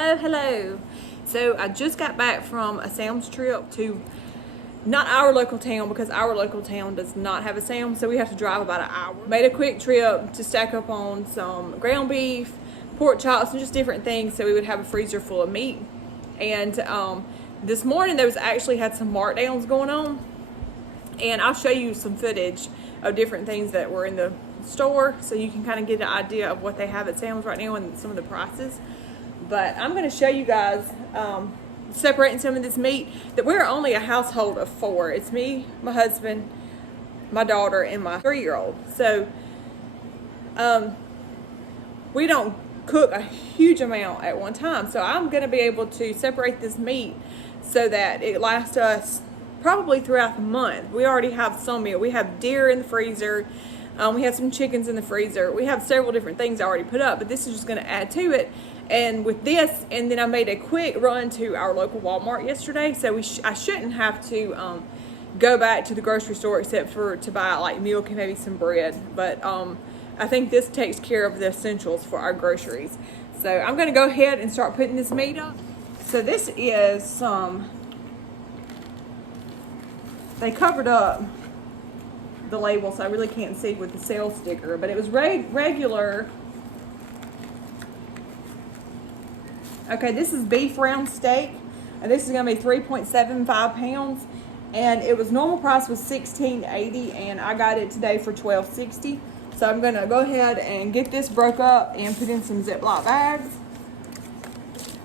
Hello. So I just got back from a Sam's trip to not our local town because our local town does not have a Sam's, so we have to drive about an hour. Made a quick trip to stack up on some ground beef, pork chops, and just different things so we would have a freezer full of meat. And this morning there was actually had some markdowns going on, and I'll show you some footage of different things that were in the store so you can kind of get an idea of what they have at Sam's right now and some of the prices. But I'm going to show you guys separating some of this meat. That we're only a household of 4. It's me, my husband, my daughter, and my 3-year-old. So we don't cook a huge amount at one time. So I'm going to be able to separate this meat so that it lasts us probably throughout the month. We already have some meat. We have deer in the freezer. We have some chickens in the freezer. We have several different things I already put up, but this is just going to add to it. And with this, and then I made a quick run to our local Walmart yesterday, so I shouldn't have to go back to the grocery store except for to buy like milk and maybe some bread. But I think this takes care of the essentials for our groceries. So I'm going to go ahead and start putting this meat up. So this is some, they covered up the label, so I really can't see with the sales sticker, but it was regular. Okay, this is beef round steak, and this is going to be 3.75 pounds, and it was normal price was $16.80, and I got it today for $12.60. So I'm going to go ahead and get this broke up and put in some Ziploc bags,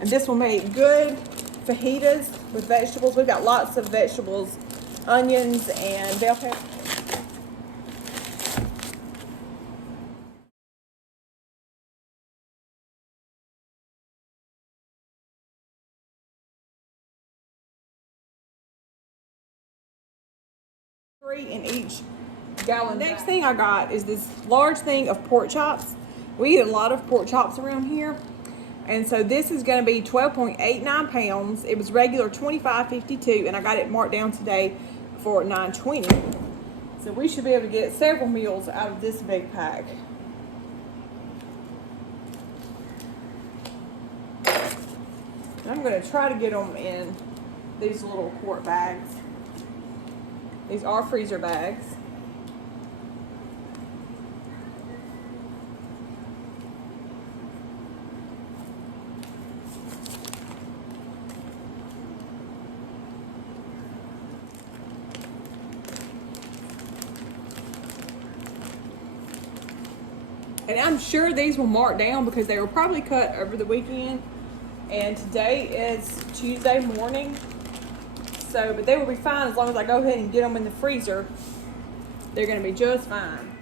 and this will make good fajitas with vegetables. We've got lots of vegetables, onions and bell pepper. In each gallon. Next thing I got is this large thing of pork chops. We eat a lot of pork chops around here, and so this is going to be 12.89 pounds. It was regular $25.52, and I got it marked down today for $9.20. So we should be able to get several meals out of this big pack. And I'm going to try to get them in these little quart bags. These are freezer bags. And I'm sure these will mark down because they were probably cut over the weekend. And today is Tuesday morning. So, but they will be fine as long as I go ahead and get them in the freezer. They're going to be just fine.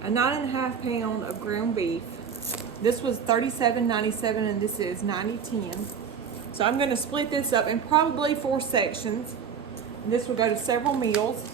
A 9.5 pound of ground beef. This was $37.97 and this is $90.10. So I'm going to split this up in probably 4 sections. And this will go to several meals.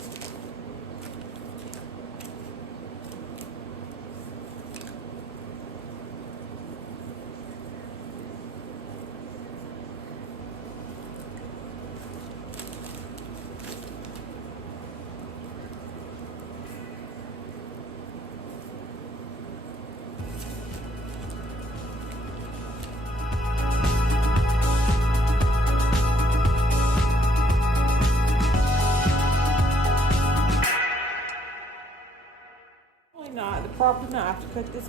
Not the proper knife to cut this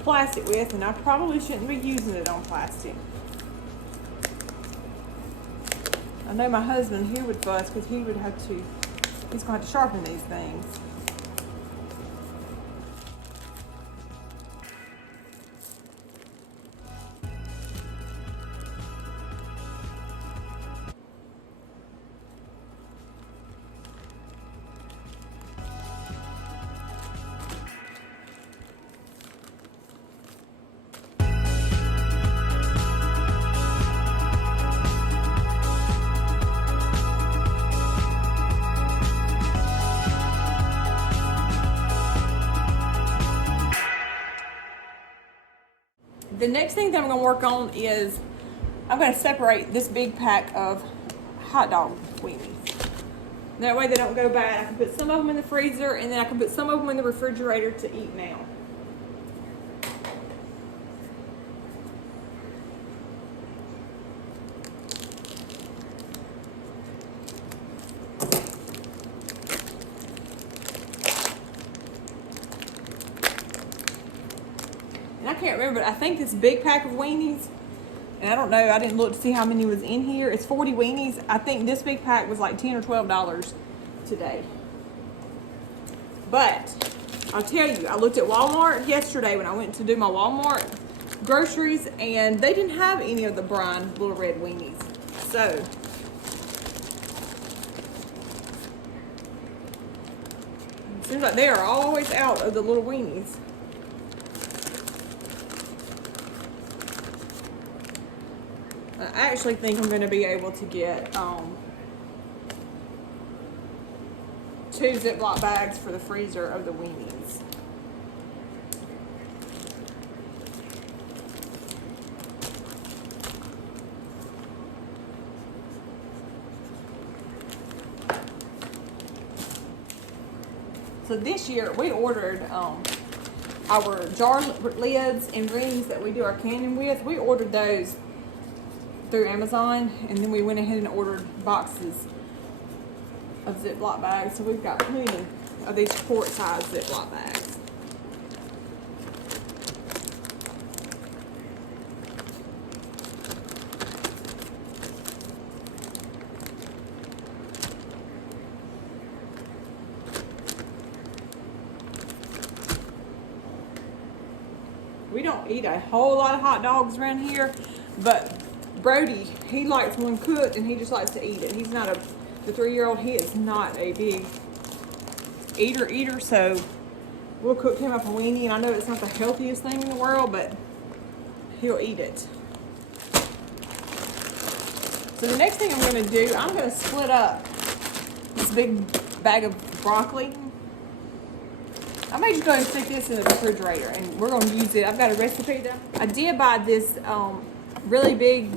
plastic with, and I probably shouldn't be using it on plastic. I know my husband, he would fuss because he's going to have to sharpen these things. The next thing that I'm going to work on is I'm going to separate this big pack of hot dog weenies. That way they don't go bad. I can put some of them in the freezer, and then I can put some of them in the refrigerator to eat now. And I can't remember, but I think this big pack of weenies, and I don't know, I didn't look to see how many was in here. It's 40 weenies. I think this big pack was like $10 or $12 today. But I'll tell you, I looked at Walmart yesterday when I went to do my Walmart groceries, and they didn't have any of the brine little red weenies. So it seems like they are always out of the little weenies. I actually think I'm going to be able to get 2 Ziploc bags for the freezer of the weenies. So this year we ordered our jar lids and rings that we do our canning with. We ordered those through Amazon, and then we went ahead and ordered boxes of Ziploc bags. So we've got plenty of these quart-size Ziploc bags. We don't eat a whole lot of hot dogs around here, but Brody, he likes one cooked, and he just likes to eat it. He's not the 3-year-old, he is not a big eater, so we'll cook him up a weenie, and I know it's not the healthiest thing in the world, but he'll eat it. So the next thing I'm going to do, I'm going to split up this big bag of broccoli. I may just go and stick this in the refrigerator, and we're going to use it. I've got a recipe there. I did buy this really big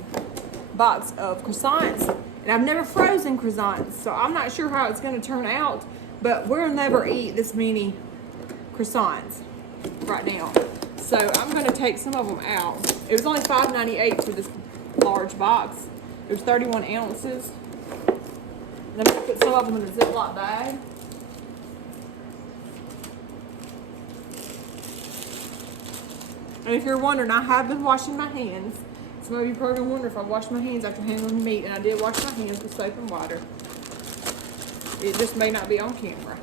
box of croissants, and I've never frozen croissants, so I'm not sure how it's going to turn out, but we'll never eat this many croissants right now. So I'm going to take some of them out. It was only $5.98 for this large box. It was 31 ounces. Then I'm going to put some of them in a Ziploc bag. And if you're wondering, I have been washing my hands. Some of you probably gonna wonder if I wash my hands after handling meat, and I did wash my hands with soap and water. It just may not be on camera.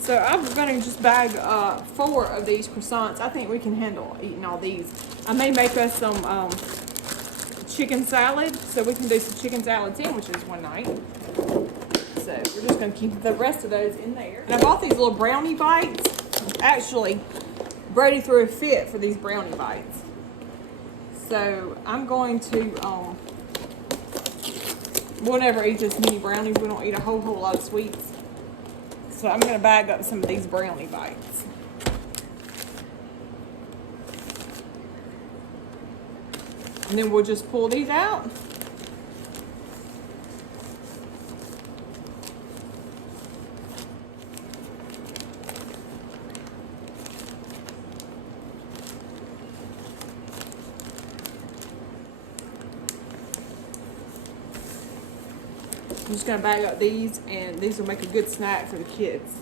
So I'm gonna just bag 4 of these croissants. I think we can handle eating all these. I may make us some chicken salad, so we can do some chicken salad sandwiches one night. So we're just going to keep the rest of those in there. And I bought these little brownie bites. Actually, Brady threw a fit for these brownie bites. So I'm going to, we'll never eat this many brownies. We don't eat a whole lot of sweets. So I'm going to bag up some of these brownie bites. And then we'll just pull these out. I'm just going to bag up these, and these will make a good snack for the kids.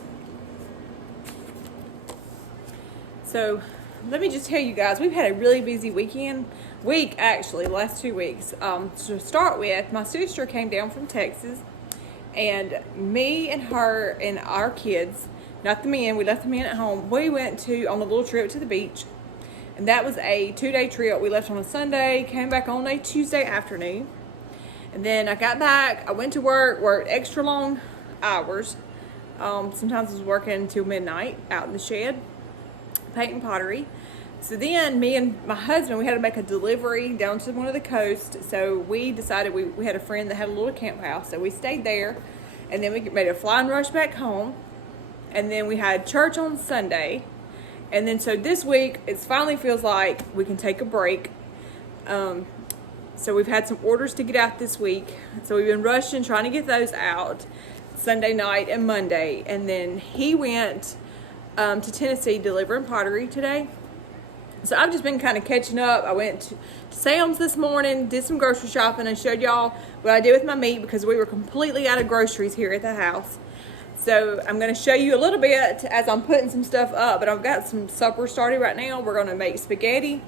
So let me just tell you guys, we've had a really busy week actually, the last 2 weeks. To start with, my sister came down from Texas, and me and her and our kids, not the men, we left the men at home, we went on a little trip to the beach. And that was a 2-day trip. We left on a Sunday, came back on a Tuesday afternoon. And then I got back, I went to worked extra long hours. Sometimes I was working until midnight out in the shed, painting pottery. So then me and my husband, we had to make a delivery down to one of the coasts. So we decided we had a friend that had a little camp house. So we stayed there, and then we made a flying rush back home. And then we had church on Sunday. And then so this week, it finally feels like we can take a break. So we've had some orders to get out this week. So we've been rushing, trying to get those out Sunday night and Monday. And then he went to Tennessee delivering pottery today. So I've just been kind of catching up. I went to Sam's this morning, did some grocery shopping, and showed y'all what I did with my meat because we were completely out of groceries here at the house. So I'm going to show you a little bit as I'm putting some stuff up, but I've got some supper started right now. We're going to make spaghetti.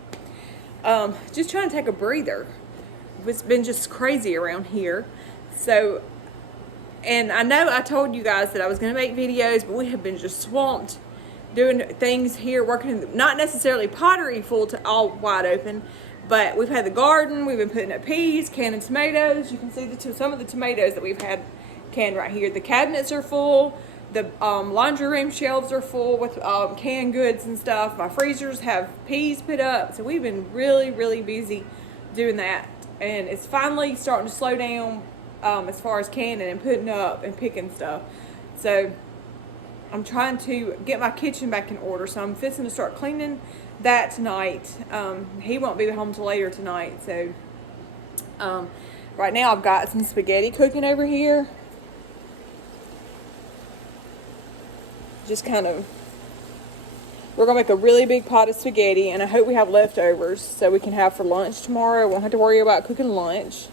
Just trying to take a breather. It's been just crazy around here. So, and I know I told you guys that I was going to make videos, but we have been just swamped doing things here, working, not necessarily pottery full to all wide open, but we've had the garden, we've been putting up peas, canning tomatoes. You can see some of the tomatoes that we've had canned right here. The cabinets are full, the laundry room shelves are full with canned goods and stuff. My freezers have peas put up, so we've been really, really busy doing that. And it's finally starting to slow down as far as canning and putting up and picking stuff. So I'm trying to get my kitchen back in order, so I'm fixing to start cleaning that tonight. He won't be home till later tonight, so right now I've got some spaghetti cooking over here. Just kind of, we're gonna make a really big pot of spaghetti, and I hope we have leftovers so we can have for lunch tomorrow. Won't have to worry about cooking lunch.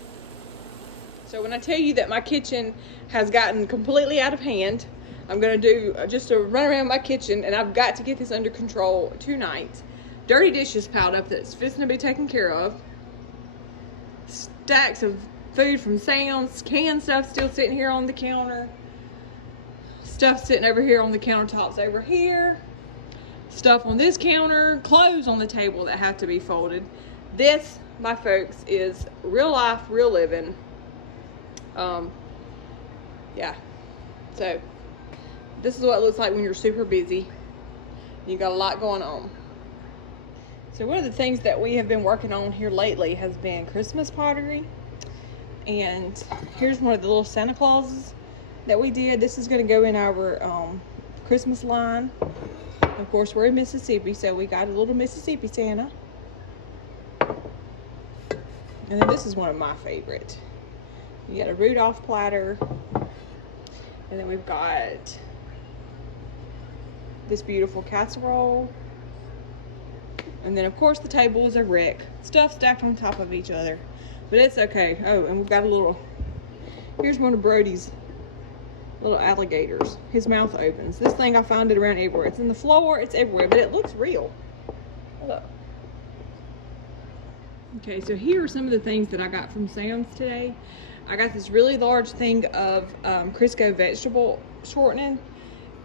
So when I tell you that my kitchen has gotten completely out of hand, I'm going to do just a run around my kitchen, and I've got to get this under control tonight. Dirty dishes piled up that's fixing to be taken care of. Stacks of food from Sam's. Canned stuff still sitting here on the counter. Stuff sitting over here on the countertops over here. Stuff on this counter. Clothes on the table that have to be folded. This, my folks, is real life, real living. Yeah. So this is what it looks like when you're super busy. You got a lot going on. So one of the things that we have been working on here lately has been Christmas pottery. And here's one of the little Santa Clauses that we did. This is going to go in our Christmas line. Of course, we're in Mississippi, so we got a little Mississippi Santa. And then this is one of my favorite. You got a Rudolph platter. And then we've got this beautiful casserole. And then of course the table is a wreck. Stuff stacked on top of each other. But it's okay. Oh, and we've got a little, here's one of Brody's little alligators. His mouth opens. This thing, I found it around everywhere. It's in the floor, it's everywhere, but it looks real. Look. Okay, so here are some of the things that I got from Sam's today. I got this really large thing of Crisco vegetable shortening.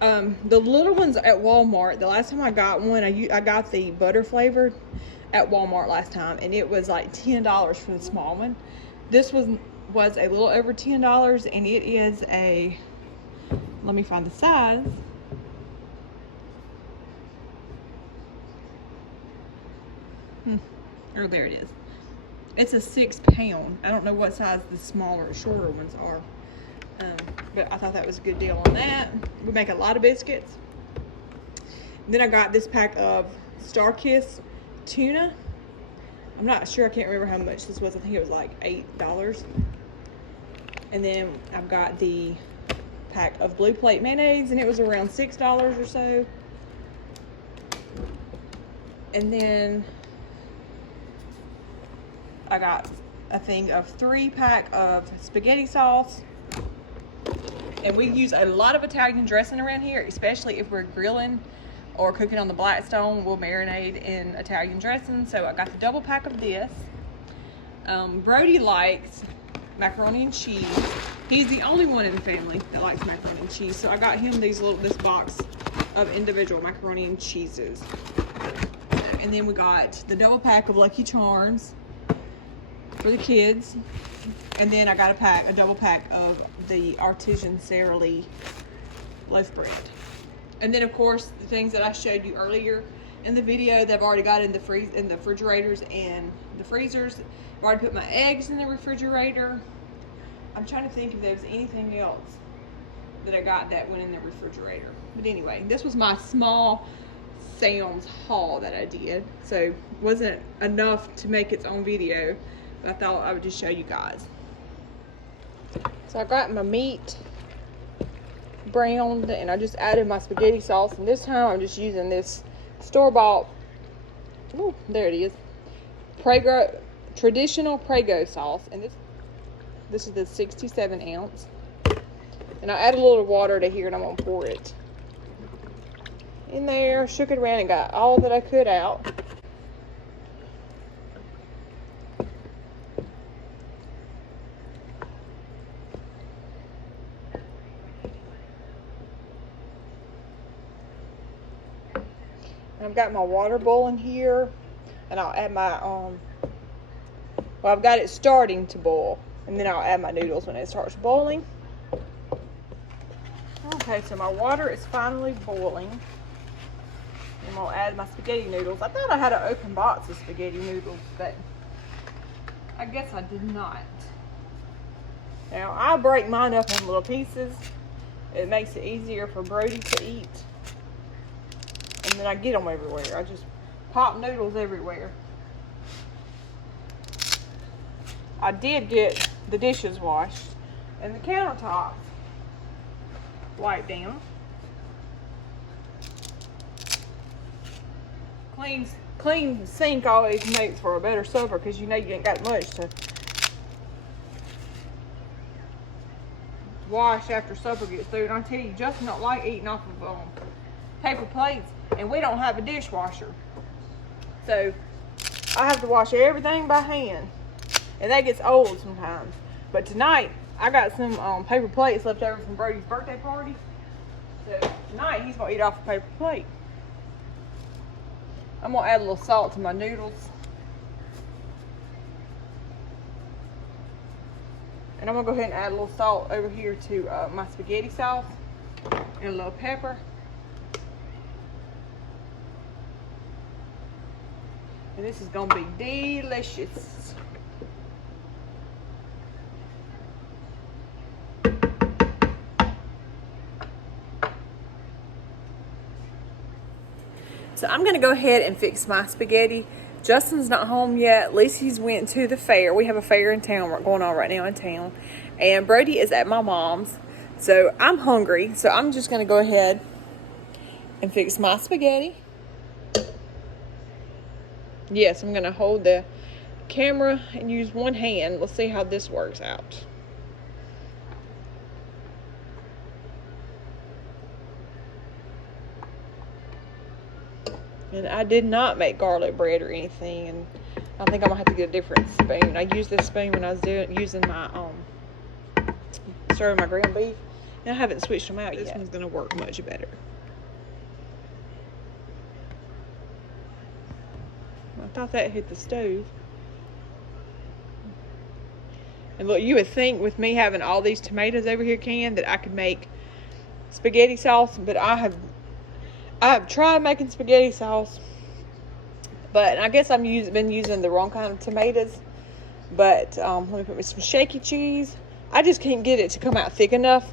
The little ones at Walmart, the last time I got one, I got the butter flavored at Walmart last time, and it was like $10 for the small one. This was a little over $10, and it is a, let me find the size. Oh, there it is. It's a 6 pound. I don't know what size the smaller, shorter ones are. But I thought that was a good deal on that. We make a lot of biscuits. Then I got this pack of Star Kiss tuna. I'm not sure, I can't remember how much this was. I think it was like $8. And then I've got the pack of Blue Plate mayonnaise, and it was around $6 or so. And then I got a thing of 3-pack of spaghetti sauce. And we use a lot of Italian dressing around here, especially if we're grilling or cooking on the Blackstone. We'll marinate in Italian dressing. So I got the double pack of this. Brody likes macaroni and cheese. He's the only one in the family that likes macaroni and cheese. So I got him this box of individual macaroni and cheeses. And then we got the double pack of Lucky Charms for the kids. And then I got a double pack of the artisan Sara Lee loaf bread. And then of course the things that I showed you earlier in the video that I've already got in the refrigerators and the freezers. I've already put my eggs in the refrigerator. I'm trying to think if there was anything else that I got that went in the refrigerator. But anyway, this was my small Sam's haul that I did. So wasn't enough to make its own video, but I thought I would just show you guys. So I got my meat browned and I just added my spaghetti sauce, and this time I'm just using this store-bought, oh, there it is, Prego, traditional Prego sauce, and this is the 67 ounce. And I added a little water to here, and I'm gonna pour it in there, shook it around, and got all that I could out. And I've got my water boiling here, and I'll add my well, I've got it starting to boil, and then I'll add my noodles when it starts boiling. Okay, so my water is finally boiling. I'm gonna add my spaghetti noodles. I thought I had an open box of spaghetti noodles, but I guess I did not. Now I break mine up in little pieces. It makes it easier for Brody to eat. And then I get them everywhere. I just pop noodles everywhere. I did get the dishes washed and the countertops wiped down. Clean sink always makes for a better supper, because you know you ain't got much to wash after supper gets through. And I tell you, Justin don't like eating off of paper plates, and we don't have a dishwasher, so I have to wash everything by hand, and that gets old sometimes. But tonight I got some paper plates left over from Brody's birthday party, so tonight he's gonna eat off a paper plate. I'm gonna add a little salt to my noodles, and I'm gonna go ahead and add a little salt over here to my spaghetti sauce, and a little pepper. And this is gonna be delicious. So I'm gonna go ahead and fix my spaghetti. Justin's not home yet. Lacey's went to the fair. We have a fair in town going on right now in town. And Brody is at my mom's. So I'm hungry. So I'm just gonna go ahead and fix my spaghetti. Yes, I'm gonna hold the camera and use one hand. Let's see how this works out. And I did not make garlic bread or anything, and I think I'm gonna have to get a different spoon. I used this spoon when I was using my serving my ground beef, and I haven't switched them out yet. This one's gonna work much better. I thought that hit the stove. And look, you would think with me having all these tomatoes over here canned that I could make spaghetti sauce, but I have tried making spaghetti sauce, but I guess I've been using the wrong kind of tomatoes. But let me put some shaky cheese. I just can't get it to come out thick enough.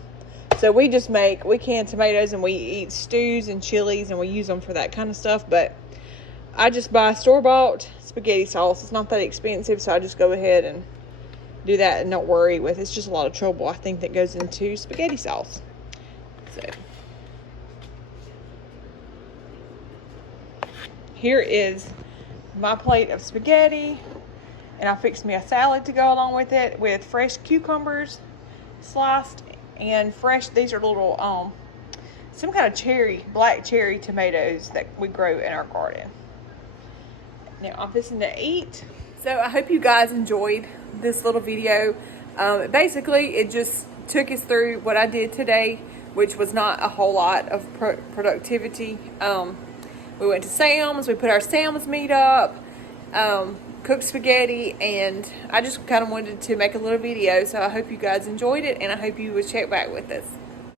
So we can tomatoes, and we eat stews and chilies, and we use them for that kind of stuff. But I just buy store-bought spaghetti sauce. It's not that expensive, so I just go ahead and do that and not worry with it. It's just a lot of trouble, I think, that goes into spaghetti sauce. So here is my plate of spaghetti, and I fixed me a salad to go along with it with fresh cucumbers sliced and fresh, these are little some kind of black cherry tomatoes that we grow in our garden. Now I'm fixing to eat. So I hope you guys enjoyed this little video. Basically it just took us through what I did today, which was not a whole lot of productivity. We went to Sam's, we put our Sam's meat up, cooked spaghetti, and I just kind of wanted to make a little video. So I hope you guys enjoyed it, and I hope you would check back with us.